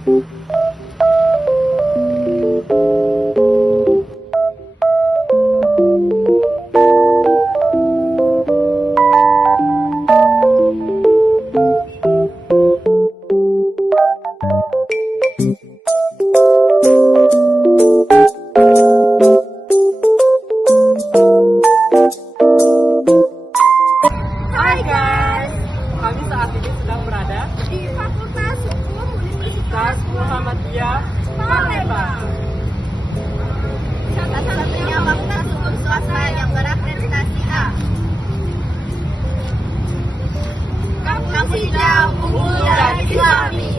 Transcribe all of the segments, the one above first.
Hai guys, kami saat ini sedang berada di Fakultas Hukum Universitas Muhammadiyah Palembang. satu-satunya fakultas hukum swasta yang berakreditasi A. Kampus Hijau Unggul dan Islami.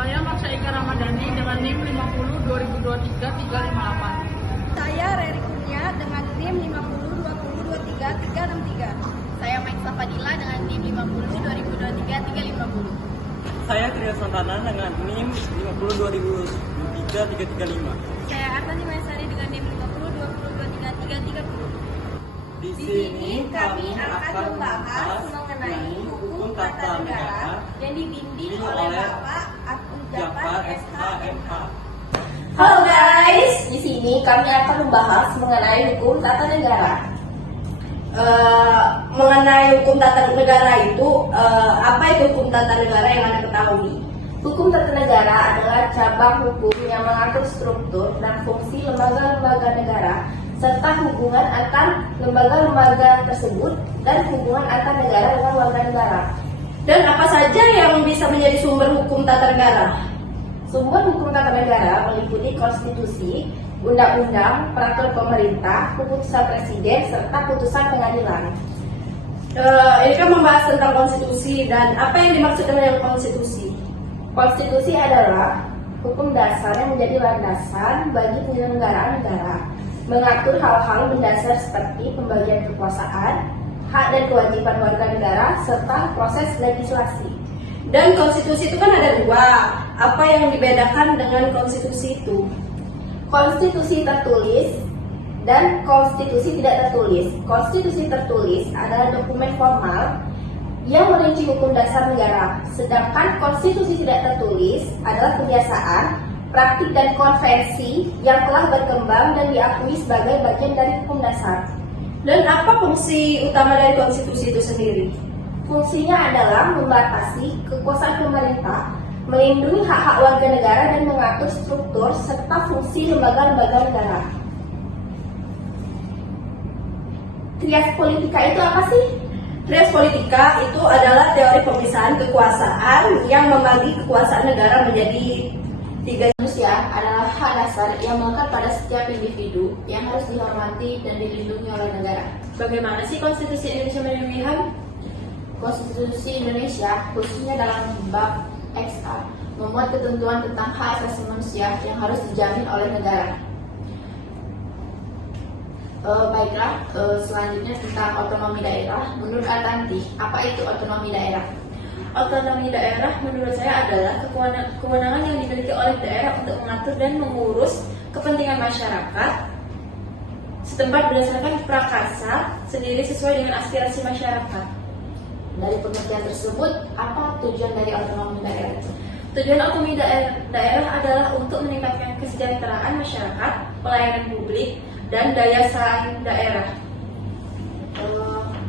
Saya Maksa Ika Ramadhani dengan NIM 50 2023 358. Saya Reri Kurnia dengan NIM 50 20 23 363. Saya Maiksa Fadila dengan NIM 50 2023 350. Saya Tria Santana dengan NIM 50 2023 335. Saya Artani Maisari dengan NIM 50 20 23 330. Di sini kami akan membahas mengenai hukum tata negara yang dibimbing oleh Bapak Agung Japar SHMH. Halo guys, di sini kami akan membahas mengenai hukum tata negara. Mengenai hukum tata negara itu, apa itu hukum tata negara yang Anda ketahui? Hukum tata negara adalah cabang hukum yang mengatur struktur dan fungsi lembaga-lembaga negara serta hubungan antar lembaga-lembaga tersebut dan hubungan antar negara dengan warga negara. Dan apa saja yang bisa menjadi sumber hukum tata negara? Sumber hukum tata negara meliputi konstitusi, undang-undang, peraturan pemerintah, keputusan presiden, serta putusan pengadilan. Ini kan membahas tentang konstitusi dan apa yang dimaksud dengan konstitusi. Konstitusi adalah hukum dasar yang menjadi landasan bagi penyelenggaraan negara, mengatur hal-hal mendasar seperti pembagian kekuasaan, hak dan kewajiban warga negara, serta proses legislasi. Dan konstitusi itu kan ada dua. Apa yang dibedakan dengan konstitusi itu? Konstitusi tertulis dan konstitusi tidak tertulis. Konstitusi tertulis adalah dokumen formal yang merinci hukum dasar negara, sedangkan konstitusi tidak tertulis adalah kebiasaan, praktik dan konvensi yang telah berkembang dan diakui sebagai bagian dari hukum dasar. Dan apa fungsi utama dari konstitusi itu sendiri? Fungsinya adalah membatasi kekuasaan pemerintah, melindungi hak-hak warga negara dan mengatur struktur serta fungsi lembaga-lembaga negara. Trias politika itu apa sih? Trias politika itu adalah teori pemisahan kekuasaan yang membagi kekuasaan negara menjadi tiga. Manusia adalah hak dasar yang melekat pada setiap individu yang harus dihormati dan dilindungi oleh negara. Bagaimana sih konstitusi Indonesia melindungi HAM? Konstitusi Indonesia, khususnya dalam bab XA, memuat ketentuan tentang hak asasi manusia yang harus dijamin oleh negara. Baiklah, selanjutnya tentang otonomi daerah. Menurut Atanti, apa itu otonomi daerah? Otonomi daerah menurut saya adalah kewenangan yang dimiliki oleh daerah untuk mengatur dan mengurus kepentingan masyarakat setempat berdasarkan prakarsa sendiri sesuai dengan aspirasi masyarakat. Dari pengertian tersebut, apa tujuan dari otonomi daerah? Tujuan otonomi daerah adalah untuk meningkatkan kesejahteraan masyarakat, pelayanan publik, dan daya saing daerah.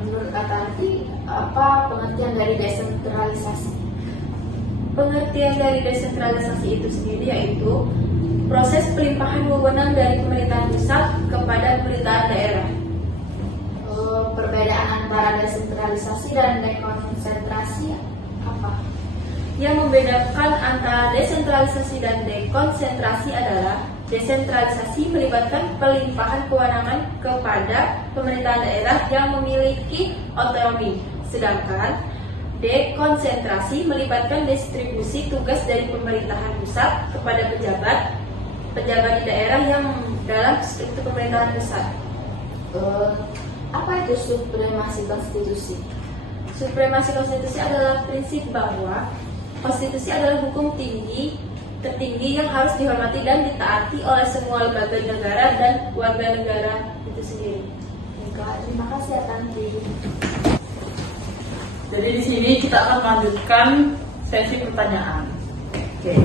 Menurut Kak Tanti, apa pengertian dari desentralisasi? Pengertian dari desentralisasi itu sendiri yaitu proses pelimpahan wewenang dari pemerintahan pusat kepada pemerintahan daerah. Perbedaan antara desentralisasi dan dekonsentrasi apa? Yang membedakan antara desentralisasi dan dekonsentrasi adalah desentralisasi melibatkan pelimpahan kewenangan kepada pemerintahan daerah yang memiliki otonomi, sedangkan dekonsentrasi melibatkan distribusi tugas dari pemerintahan pusat kepada pejabat di daerah yang dalam struktur pemerintahan pusat. Apa itu supremasi konstitusi? Supremasi konstitusi adalah prinsip bahwa konstitusi adalah hukum tertinggi yang harus dihormati dan ditaati oleh semua lembaga negara dan warga negara itu sendiri. Terima kasih ya Tanti. Jadi di sini kita akan melanjutkan sesi pertanyaan. Oke.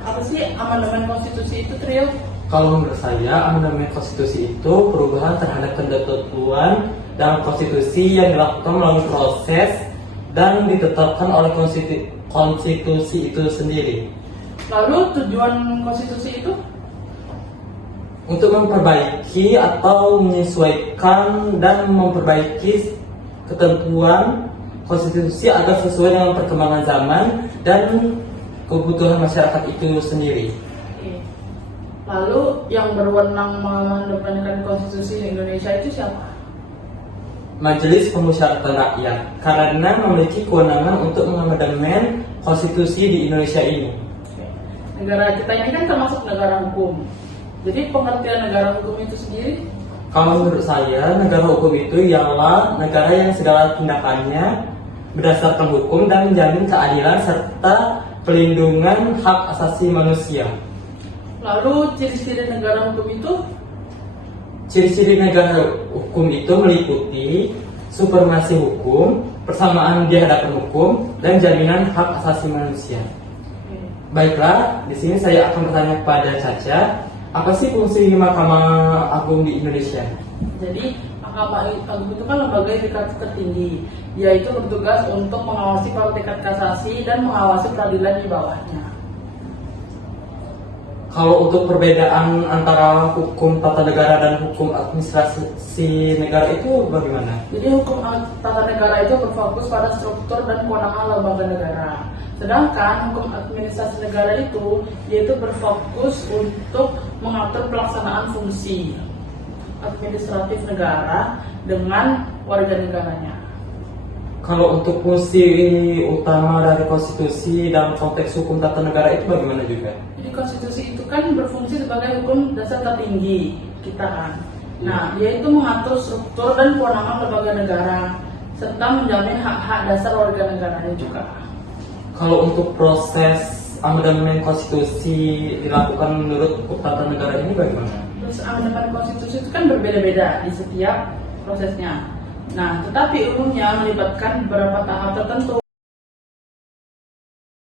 Apa sih amandemen konstitusi itu, Trio? Kalau menurut saya, amandemen konstitusi itu perubahan terhadap ketentuan dalam konstitusi yang dilakukan melalui proses dan ditetapkan oleh konstitusi itu sendiri. Lalu tujuan konstitusi itu? Untuk memperbaiki atau menyesuaikan dan memperbaiki ketentuan konstitusi agar sesuai dengan perkembangan zaman dan kebutuhan masyarakat itu sendiri. Oke. Lalu yang berwenang mengamandemenkan konstitusi di Indonesia itu siapa? Majelis Pemusyawaratan Rakyat karena memiliki kewenangan untuk mengamandemen konstitusi di Indonesia ini. Oke. Negara kita ini kan termasuk negara hukum. Jadi pengertian negara hukum itu sendiri? Kalau menurut saya, negara hukum itu ialah negara yang segala tindakannya berdasarkan hukum dan menjamin keadilan serta pelindungan hak asasi manusia. Lalu ciri-ciri negara hukum itu? Ciri-ciri negara hukum itu meliputi supremasi hukum, persamaan di hadapan hukum, dan jaminan hak asasi manusia. Baiklah, di sini saya akan bertanya kepada Caca, apa sih fungsi Mahkamah Agung di Indonesia? Jadi Mahkamah Agung itu kan lembaga yang tingkat tertinggi, yaitu bertugas untuk mengawasi para tingkat kasasi dan mengawasi peradilan di bawahnya. Kalau untuk perbedaan antara hukum tata negara dan hukum administrasi negara itu bagaimana? Jadi hukum tata negara itu berfokus pada struktur dan kewenangan lembaga negara. Sedangkan hukum administrasi negara itu yaitu berfokus untuk mengatur pelaksanaan fungsi administratif negara dengan warga negaranya. Kalau untuk fungsi utama dari konstitusi dalam konteks hukum tata negara itu bagaimana juga? Jadi konstitusi itu kan berfungsi sebagai hukum dasar tertinggi kita kan. Nah, yaitu mengatur struktur dan kewenangan lembaga negara serta menjamin hak-hak dasar warga negaranya juga. Kalau untuk proses amandemen konstitusi dilakukan menurut hukum tata negara ini bagaimana? Terus amandemen konstitusi itu kan berbeda-beda di setiap prosesnya. Nah, tetapi umumnya melibatkan beberapa tahap tertentu.